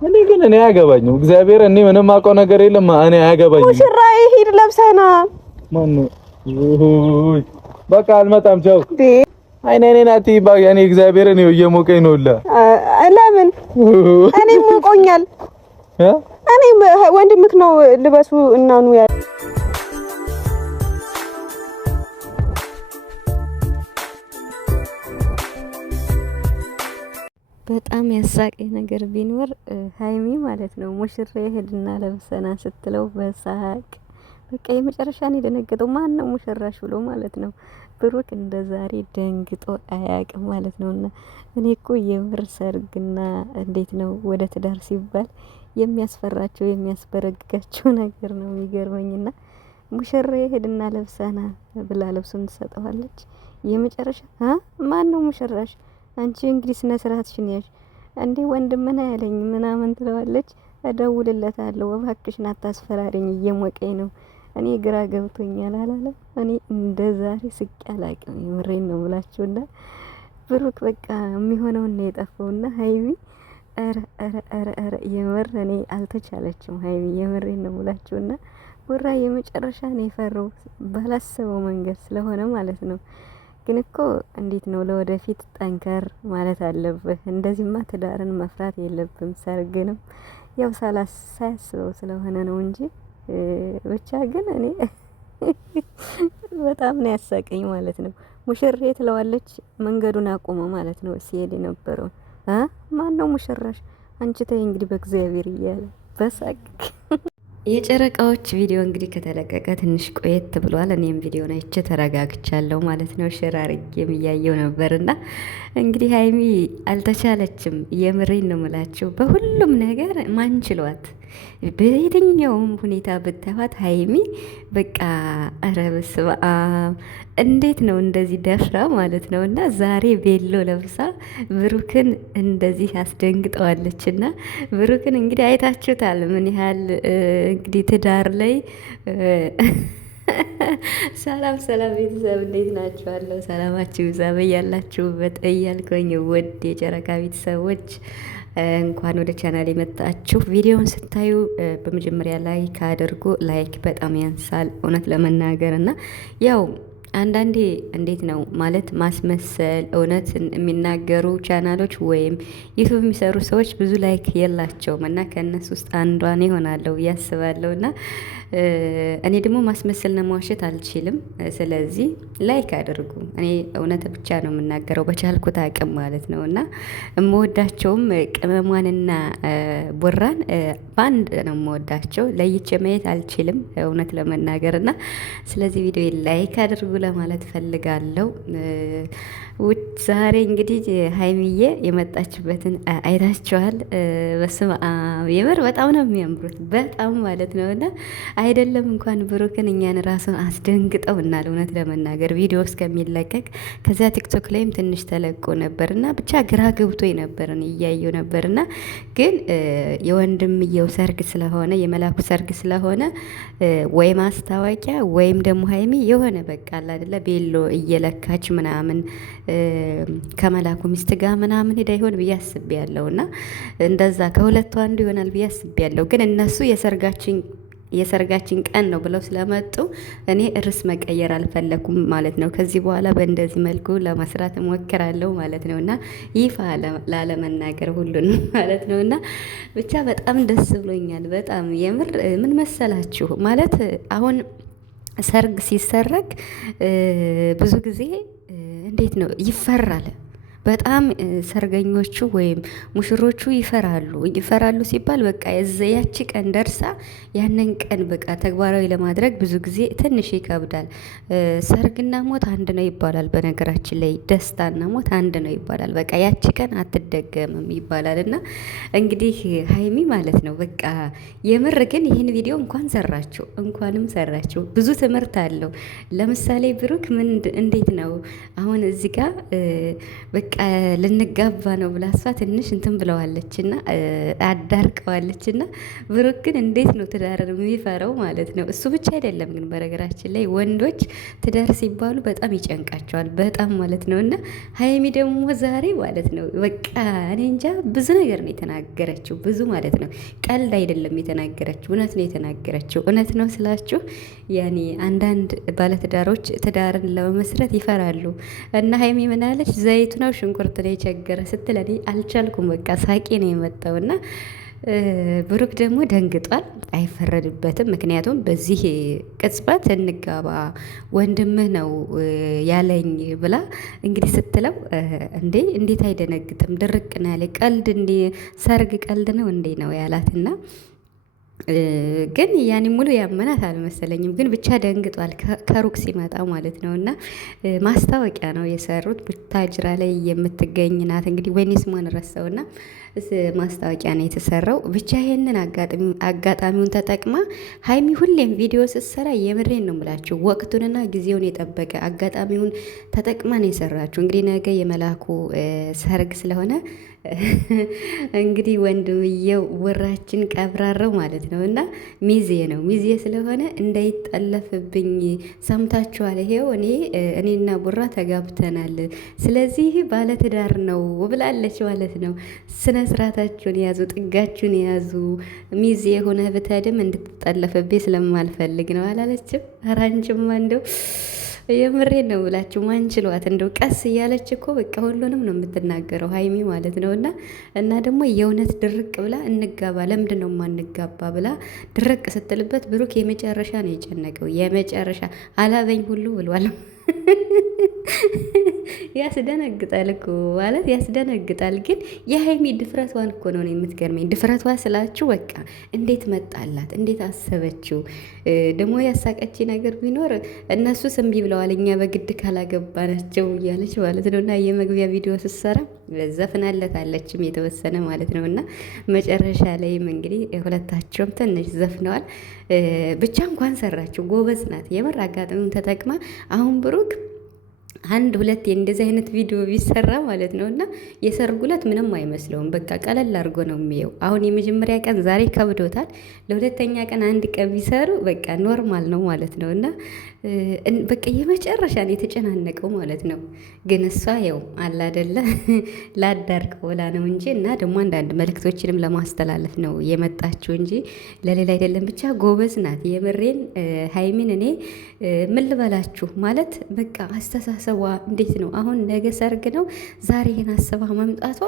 እኔ ግን እኔ አያገባኝም። እግዚአብሔር እኔ ምንም አውቀው ነገር የለም። እኔ አያገባኝም። ሙሽራዬ ሂድ ለብሰና ማነው? በቃ አልመጣም። ቻው። አይኔ አትይባይ። እኔ እግዚአብሔር እኔ እየሞቀኝ ነው። ለምን እኔ ሞቆኛል። እኔ ወንድምክ ነው ልበሱ እና ኑ ያለ በጣም ያሳቀኝ ነገር ቢኖር ሀይሚ ማለት ነው ሙሽራ ሄድና ለብሰና ስትለው በሳቅ በቃ የመጨረሻን የደነገጠው ማን ነው ሙሽራሽ ብሎ ማለት ነው። ብሩክ እንደ ዛሬ ደንግጦ አያውቅም ማለት ነውና እኔ እኮ የምር ሰርግና እንዴት ነው ወደ ትዳር ሲባል የሚያስፈራቸው የሚያስበረግጋቸው ነገር ነው የሚገርመኝና ሙሽራ ሄድና ለብሰና ብላ ልብሱን ትሰጠዋለች። የመጨረሻ ማን ነው ሙሽራሽ? አንቺ እንግዲህ ስነ ስርዓትሽን ያዥ እንዴ ወንድምና ያለኝ ምናምን ትለዋለች። እደውልለታለሁ እባክሽን አታስፈራሪኝ እየሞቀኝ ነው እኔ ግራ ገብቶኛል አላለ። እኔ እንደ ዛሬ ስቄ አላቅም። የምሬን ነው ብላችሁና ብሩክ በቃ የሚሆነውን ነው የጠፋውና ሀይሚ ኧረ የምር እኔ አልተቻለችም ሀይሚ የምሬን ነው ብላችሁና ወራ የመጨረሻ ነው የፈረው ባላሰበው መንገድ ስለሆነ ማለት ነው። ግን እኮ እንዴት ነው ለወደፊት ጠንከር ማለት አለብህ። እንደዚህማ ትዳርን መፍራት የለብም። ሰርግንም ያው ሳያስበው ስለሆነ ነው እንጂ ብቻ ግን እኔ በጣም ነው ያሳቀኝ ማለት ነው። ሙሽሬ ትለዋለች መንገዱን አቆመ ማለት ነው ሲሄድ የነበረው ማን ነው ሙሽራሽ? አንቺ ተይ እንግዲህ በእግዚአብሔር እያለ በሳቅ የጨረቃዎች ቪዲዮ እንግዲህ ከተለቀቀ ትንሽ ቆየት ብሏል። እኔም ቪዲዮን አይቼ ተረጋግቻለሁ ማለት ነው። ሽራርጌም እያየው ነበርና እንግዲህ ሀይሚ አልተቻለችም። የምሬን ነው የምላችሁ በሁሉም ነገር ማንችሏት በየትኛውም ሁኔታ ብታዋት ሀይሚ በቃ ኧረ በስመ አብ እንዴት ነው እንደዚህ ደፍራ ማለት ነው። እና ዛሬ ቤሎ ለብሳ ብሩክን እንደዚህ አስደንግጠዋለች። እና ብሩክን እንግዲህ አይታችሁታል ምን ያህል እንግዲህ ትዳር ላይ ሰላም ሰላም ቤተሰብ እንዴት ናችኋለሁ? ሰላማችሁ ይብዛ በያላችሁበት እያልኩኝ ውድ የጨረቃ ቤተሰቦች እንኳን ወደ ቻናል የመጣችሁ። ቪዲዮውን ስታዩ በመጀመሪያ ላይክ አድርጉ። ላይክ በጣም ያንሳል እውነት ለመናገር እና ያው አንዳንዴ እንዴት ነው ማለት ማስመሰል እውነት የሚናገሩ ቻናሎች ወይም ዩቱብ የሚሰሩ ሰዎች ብዙ ላይክ የላቸውም እና ከእነሱ ውስጥ አንዷን ይሆናለሁ እያስባለሁ እና እኔ ደግሞ ማስመሰልና መዋሸት አልችልም። ስለዚህ ላይክ አድርጉ። እኔ እውነት ብቻ ነው የምናገረው በቻልኩት አቅም ማለት ነው እና የምወዳቸውም ቅመሟንና ቡራን በአንድ ነው የምወዳቸው። ለይቼ ማየት አልችልም እውነት ለመናገር እና ስለዚህ ቪዲዮ ላይክ አድርጉ ለማለት ፈልጋለሁ። ውድ ዛሬ እንግዲህ ሀይሚዬ የመጣችበትን አይታችኋል። በስመ አብ የምር በጣም ነው የሚያምሩት በጣም ማለት ነው እና አይደለም እንኳን ብሩክን እኛን ራሱን አስደንግጠው እናል እውነት ለመናገር ቪዲዮ እስከሚለቀቅ ከዚያ ቲክቶክ ላይም ትንሽ ተለቆ ነበር እና ብቻ ግራ ገብቶኝ ነበርን እያየው ነበርና ግን የወንድምየው ሰርግ ስለሆነ የመላኩ ሰርግ ስለሆነ ወይ ማስታወቂያ ወይም ደግሞ ሀይሚ የሆነ በቃ አለ አይደለ ቤሎ እየለካች ምናምን ከመላኩ ሚስት ጋር ምናምን ሄዳ ይሆን ብዬ አስቤያለሁ እና እንደዛ ከሁለቱ አንዱ ይሆናል ብዬ አስቤያለሁ። ግን እነሱ የሰርጋችን ቀን ነው ብለው ስለመጡ እኔ ርዕስ መቀየር አልፈለኩም ማለት ነው። ከዚህ በኋላ በእንደዚህ መልኩ ለመስራት እሞክራለሁ ማለት ነው እና ይፋ ላለመናገር ሁሉን ማለት ነው እና ብቻ በጣም ደስ ብሎኛል። በጣም የምር ምን መሰላችሁ ማለት አሁን ሰርግ ሲሰረግ ብዙ ብዙ ጊዜ እንዴት ነው ይፈራል። በጣም ሰርገኞቹ ወይም ሙሽሮቹ ይፈራሉ ሲባል በቃ ያቺ ቀን ደርሳ ያንን ቀን በቃ ተግባራዊ ለማድረግ ብዙ ጊዜ ትንሽ ይከብዳል። ሰርግና ሞት አንድ ነው ይባላል። በነገራችን ላይ ደስታና ሞት አንድ ነው ይባላል። በቃ ያቺ ቀን አትደገምም ይባላል እና እንግዲህ ሀይሚ ማለት ነው በቃ የምር ግን ይህን ቪዲዮ እንኳንም ሰራችሁ ብዙ ትምህርት አለው። ለምሳሌ ብሩክ እንዴት ነው አሁን እዚህ ጋር በቃ በቃ ልንጋባ ነው ብላ እሷ ትንሽ እንትን ብለዋለች እና አዳርቀዋለች። እና ብሩክ ግን እንዴት ነው ትዳርን የሚፈራው ማለት ነው። እሱ ብቻ አይደለም ግን በነገራችን ላይ ወንዶች ትዳር ሲባሉ በጣም ይጨንቃቸዋል በጣም ማለት ነው። እና ሀይሚ ደግሞ ዛሬ ማለት ነው በቃ እኔ እንጃ ብዙ ነገር ነው የተናገረችው፣ ብዙ ማለት ነው። ቀልድ አይደለም የተናገረችው፣ እውነት ነው የተናገረችው። እውነት ነው ስላችሁ ያኔ አንዳንድ ባለትዳሮች ትዳርን ለመመስረት ይፈራሉ። እና ሀይሚ ምናለች? ዘይቱ ነው ሽንኩርት ነው የቸገረ ስትል እኔ አልቻልኩም። በቃ ሳቄ ነው የመጣው። እና ብሩክ ደግሞ ደንግጧል። አይፈረድበትም። ምክንያቱም በዚህ ቅጽበት እንጋባ ወንድምህ ነው ያለኝ ብላ እንግዲህ ስትለው እንዴ እንዴት አይደነግጥም? ድርቅ ነው ያለ። ቀልድ እንዴ ሰርግ ቀልድ ነው እንዴ ነው ያላትና ግን ያኔ ሙሉ ያመናት አልመሰለኝም። ግን ብቻ ደንግጧል ከሩቅ ሲመጣ ማለት ነው። እና ማስታወቂያ ነው የሰሩት። ቡታጅራ ላይ የምትገኝ ናት እንግዲህ ወይኔ ስሟን ረሳውና ማስታወቂያ ነው የተሰራው። ብቻ ይሄንን አጋጣሚውን ተጠቅማ ሀይሚ ሁሌም ቪዲዮ ስትሰራ የምሬን ነው የምላችሁ ወቅቱንና ጊዜውን የጠበቀ አጋጣሚውን ተጠቅማ ነው የሰራችሁ። እንግዲህ ነገ የመላኩ ሰርግ ስለሆነ እንግዲህ ወንድምየው ውራችን ቀብራረው ማለት ነው እና ሚዜ ነው። ሚዜ ስለሆነ እንዳይጠለፍብኝ ሰምታችኋል። ይሄው እኔና ቡራ ተጋብተናል፣ ስለዚህ ባለትዳር ነው ብላለች ማለት ነው። ስነ ስርዓታችሁን ያዙ፣ ጥጋችሁን ያዙ። ሚዜ የሆነ ብትሄድም እንድትጠለፍብኝ ስለማልፈልግ ነው አላለችም? ኧረ አንቺማ እንደው የምሬን ነው ብላችሁ ማንችሏት እንደው ቀስ እያለች እኮ በቃ ሁሉንም ነው የምትናገረው ሀይሚ ማለት ነው። እና ደግሞ የእውነት ድርቅ ብላ እንጋባ ለምንድን ነው ማንጋባ ብላ ድርቅ ስትልበት ብሩክ የመጨረሻ ነው የጨነቀው። የመጨረሻ አላበኝ ሁሉ ብሏል። ያስደነግጣል እኮ ማለት ያስደነግጣል። ግን የሀይሚ ድፍረቷን እኮ ነው የምትገርመኝ። ድፍረቷ ስላችሁ በቃ እንዴት መጣላት፣ እንዴት አሰበችው። ደግሞ ያሳቀች ነገር ቢኖር እነሱ እምቢ ብለዋል፣ እኛ በግድ ካላገባናቸው እያለች ማለት ነው። እና የመግቢያ ቪዲዮ ስትሰራ ዘፍናለታለችም የተወሰነ ማለት ነው። እና መጨረሻ ላይም እንግዲህ ሁለታቸውም ትንሽ ዘፍነዋል። ብቻ እንኳን ሰራችው፣ ጎበዝ ናት የምር አጋጣሚውን ተጠቅማ አሁን ብሩክ አንድ ሁለት እንደዚህ አይነት ቪዲዮ ቢሰራ ማለት ነው እና የሰርጉ ዕለት ምንም አይመስለውም። በቃ ቀለል አድርጎ ነው የሚየው። አሁን የመጀመሪያ ቀን ዛሬ ከብዶታል። ለሁለተኛ ቀን አንድ ቀን ቢሰሩ በቃ ኖርማል ነው ማለት ነው። እና በቃ የመጨረሻ ነው የተጨናነቀው ማለት ነው። ግን እሷ ያው አላደለ ላዳርቀው ብላ ነው እንጂ እና ደግሞ አንዳንድ መልእክቶችንም ለማስተላለፍ ነው የመጣችው እንጂ ለሌላ አይደለም። ብቻ ጎበዝ ናት የምሬን ሀይሚን እኔ ምን ልበላችሁ ማለት በቃ አስተሳሰቧ እንዴት ነው? አሁን ነገ ሰርግ ነው። ዛሬ ይሄን አስባ መምጣቷ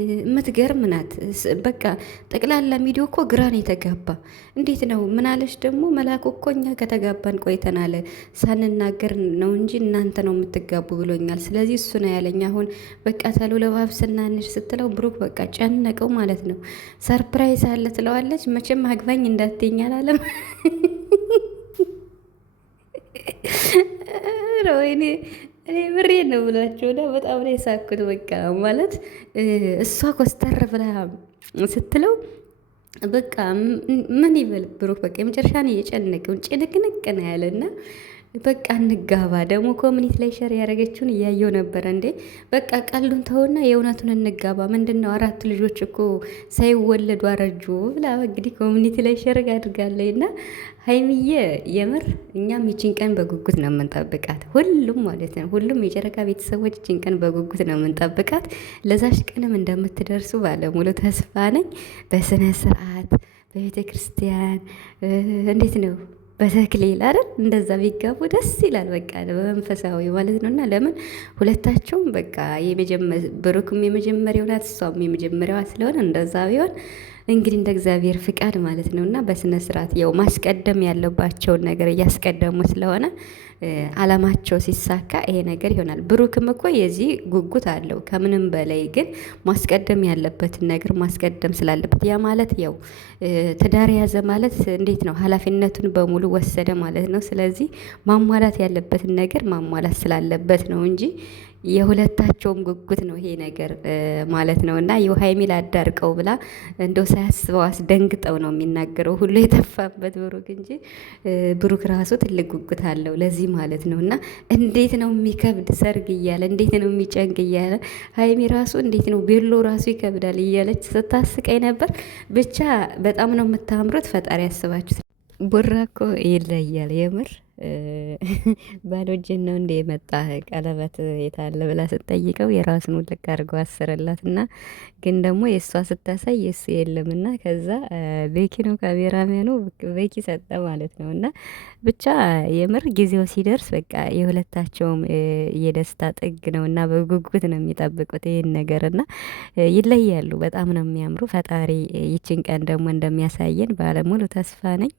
የምትገርም ናት። በቃ ጠቅላላ ሚዲዮ እኮ ግራን የተጋባ እንዴት ነው? ምናለች ደግሞ መላኩ እኮ እኛ ከተጋባን ቆይተናል ሳንናገር ነው እንጂ እናንተ ነው የምትጋቡ ብሎኛል። ስለዚህ እሱ ነው ያለኝ። አሁን በቃ ተሎ ለባብስና እንሽ ስትለው ብሩክ በቃ ጨነቀው ማለት ነው። ሰርፕራይዝ አለ ትለዋለች። መቼም አግባኝ እንዳትይኝ አላለም። ወይኔ እኔ ብሬ ነው ብላችሁ በጣም ነው የሳኩት። በቃ ማለት እሷ ኮስተር ብላ ስትለው በቃ ምን ይበል ብሩክ በቃ የመጨረሻ ነው የጨነቀውን ጭንቅንቅ ነው ያለና በቃ እንጋባ ደግሞ ኮሚኒቲ ላይ ሸር ያደረገችውን እያየው ነበረ። እንዴ በቃ ቀሉን ተውና የእውነቱን እንጋባ። ምንድነው 4 ልጆች እኮ ሳይወለዱ አረጁ ብላ እንግዲህ ኮሚኒቲ ላይ ሸር አድርጋለች። እና ሀይሚዬ የምር እኛም ይችን ቀን በጉጉት ነው የምንጠብቃት፣ ሁሉም ማለት ነው። ሁሉም የጨረቃ ቤተሰቦች ይችን ቀን በጉጉት ነው የምንጠብቃት። ለዛሽ ቀንም እንደምትደርሱ ባለሙሉ ተስፋ ነኝ። በስነ ስርዓት በቤተ ክርስቲያን እንዴት ነው በተክሊል አይደል እንደዛ ቢጋቡ ደስ ይላል። በቃ በመንፈሳዊ ማለት ነው። እና ለምን ሁለታቸውም በቃ ብሩክም የመጀመሪያው ናት፣ እሷም የመጀመሪያዋ ስለሆነ እንደዛ ቢሆን እንግዲህ እንደ እግዚአብሔር ፍቃድ ማለት ነው። እና በስነ ስርዓት ያው ማስቀደም ያለባቸውን ነገር እያስቀደሙ ስለሆነ አላማቸው ሲሳካ ይሄ ነገር ይሆናል። ብሩክም እኮ የዚህ ጉጉት አለው ከምንም በላይ ግን ማስቀደም ያለበትን ነገር ማስቀደም ስላለበት ያ ማለት ያው ትዳር ያዘ ማለት እንዴት ነው ኃላፊነቱን በሙሉ ወሰደ ማለት ነው። ስለዚህ ማሟላት ያለበትን ነገር ማሟላት ስላለበት ነው እንጂ የሁለታቸውም ጉጉት ነው ይሄ ነገር ማለት ነው። እና የሀይሚ ላዳርቀው ብላ እንደው ሳያስበው አስደንግጠው ነው የሚናገረው ሁሉ የተፋበት ብሩክ እንጂ ብሩክ ራሱ ትልቅ ጉጉት አለው ለዚህ ማለት ነው። እና እንዴት ነው የሚከብድ ሰርግ እያለ እንዴት ነው የሚጨንቅ እያለ ሀይሚ ራሱ እንዴት ነው ቤሎ ራሱ ይከብዳል እያለች ስታስቀኝ ነበር። ብቻ በጣም ነው የምታምሩት። ፈጣሪ ያስባችሁ። ቡራ እኮ ይለያል የምር ባዶ እጅን ነው እንደ የመጣህ ቀለበት የታለ ብላ ስትጠይቀው የራሱን ውልቅ አድርጎ አሰረላት። እና ግን ደግሞ የእሷ ስታሳይ የእሱ የለምና ከዛ ቤኪ ነው ካሜራሜኑ ቤኪ ሰጠ ማለት ነው። እና ብቻ የምር ጊዜው ሲደርስ በቃ የሁለታቸውም የደስታ ጥግ ነው እና በጉጉት ነው የሚጠብቁት ይህን ነገር እና ይለያሉ። በጣም ነው የሚያምሩ። ፈጣሪ ይችን ቀን ደግሞ እንደሚያሳየን ባለሙሉ ተስፋ ነኝ።